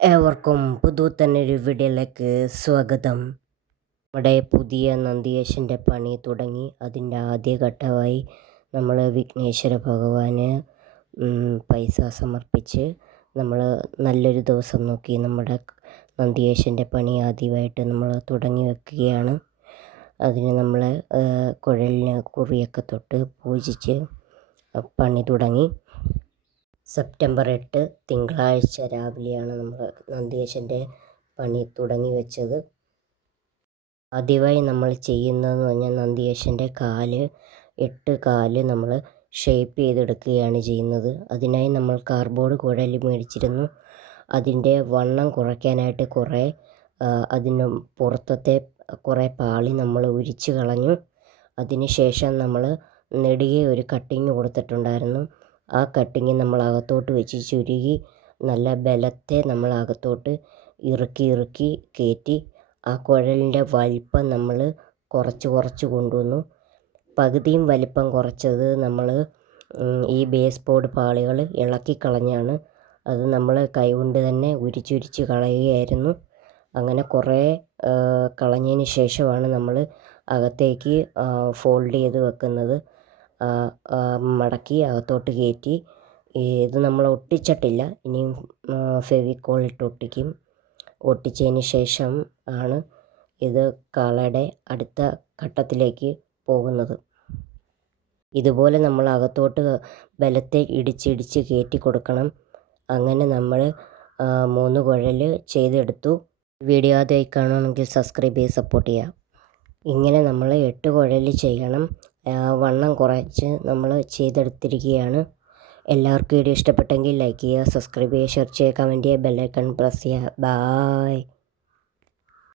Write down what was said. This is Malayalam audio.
ഏവർക്കും പുതുത്തന്നൊരു വീഡിയോയിലേക്ക് സ്വാഗതം. നമ്മുടെ പുതിയ നന്ദിയേശന്റെ പണി തുടങ്ങി. അതിന്റെ ആദ്യഘട്ടമായി നമ്മൾ വിഘ്നേശ്വര ഭഗവാന് പൈസ സമർപ്പിച്ച് നമ്മൾ നല്ലൊരു ദിവസം നോക്കി നമ്മുടെ നന്ദിയേശന്റെ പണി ആദ്യമായിട്ട് നമ്മൾ തുടങ്ങി വെക്കുകയാണ്. അതിന് നമ്മൾ കുഴലിന് കുറിയൊക്കെ തൊട്ട് പൂജിച്ച് പണി തുടങ്ങി. സെപ്റ്റംബർ എട്ട് തിങ്കളാഴ്ച രാവിലെയാണ് നമ്മൾ നന്ദിയേശന്റെ പണി തുടങ്ങി വെച്ചത്. ആദ്യമായി നമ്മൾ ചെയ്യുന്നതെന്ന് പറഞ്ഞാൽ നന്ദിയേശന്റെ കാൽ എട്ട് കാൽ നമ്മൾ ഷേപ്പ് ചെയ്തെടുക്കുകയാണ് ചെയ്യുന്നത്. അതിനായി നമ്മൾ കാർബോർഡ് കുഴൽ മേടിച്ചിരുന്നു. അതിന്റെ വണ്ണം കുറയ്ക്കാനായിട്ട് കുറേ അതിന് പുറത്തത്തെ കുറേ പാളി നമ്മൾ ഉരിച്ച് കളഞ്ഞു. അതിന് ശേഷം നമ്മൾ നെടുകെ ഒരു കട്ടിങ് കൊടുത്തിട്ടുണ്ടായിരുന്നു. ആ കട്ടിങ് നമ്മൾ അകത്തോട്ട് വെച്ച് ചുരുകി നല്ല ബലത്തെ നമ്മൾ അകത്തോട്ട് ഇറുക്കി ഇറുക്കി കയറ്റി ആ കുഴലിന്റെ വലിപ്പം നമ്മൾ കുറച്ച് കുറച്ച് കൊണ്ടുവന്നു. പകുതിയും വലിപ്പം കുറച്ചത് നമ്മൾ ഈ ബേസ് ബോർഡ് പാളികൾ ഇളക്കി കളഞ്ഞാണ് അത് നമ്മൾ കൈകൊണ്ട് തന്നെ ഉരിച്ചുരിച്ച് കളയുകയായിരുന്നു. അങ്ങനെ കുറേ കളഞ്ഞതിന് ശേഷമാണ് നമ്മൾ അകത്തേക്ക് ഫോൾഡ് ചെയ്ത് വെക്കുന്നത്. മടക്കി അകത്തോട്ട് കയറ്റി. ഇത് നമ്മൾ ഒട്ടിച്ചിട്ടില്ല. ഇനിയും ഫെവിക്കോൾ ഇട്ട് ഒട്ടിക്കും. ഒട്ടിച്ചതിന് ശേഷം ആണ് ഇത് കളയുടെ അടുത്ത ഘട്ടത്തിലേക്ക് പോകുന്നത്. ഇതുപോലെ നമ്മൾ അകത്തോട്ട് ബലത്തെ ഇടിച്ചിടിച്ച് കയറ്റി കൊടുക്കണം. അങ്ങനെ നമ്മൾ മൂന്ന് കുഴൽ ചെയ്തെടുത്തു. വീഡിയോ ആദ്യമായി കാണുകയാണെങ്കിൽ സബ്സ്ക്രൈബ് ചെയ്ത് സപ്പോർട്ട് ചെയ്യുക. ഇങ്ങനെ നമ്മൾ എട്ട് കുഴൽ ചെയ്യണം. വണ്ണം കുറച്ച് നമ്മൾ ചെയ്തെടുത്തിരിക്കുകയാണ്. എല്ലാവർക്കും വീഡിയോ ഇഷ്ടപ്പെട്ടെങ്കിൽ ലൈക്ക് ചെയ്യുക സബ്സ്ക്രൈബ് ചെയ്യുക ഷെയർ ചെയ്യുക കമന്റ് ചെയ്യുക ബെല്ലൈക്കൺ പ്രസ് ചെയ്യുക. ബായ്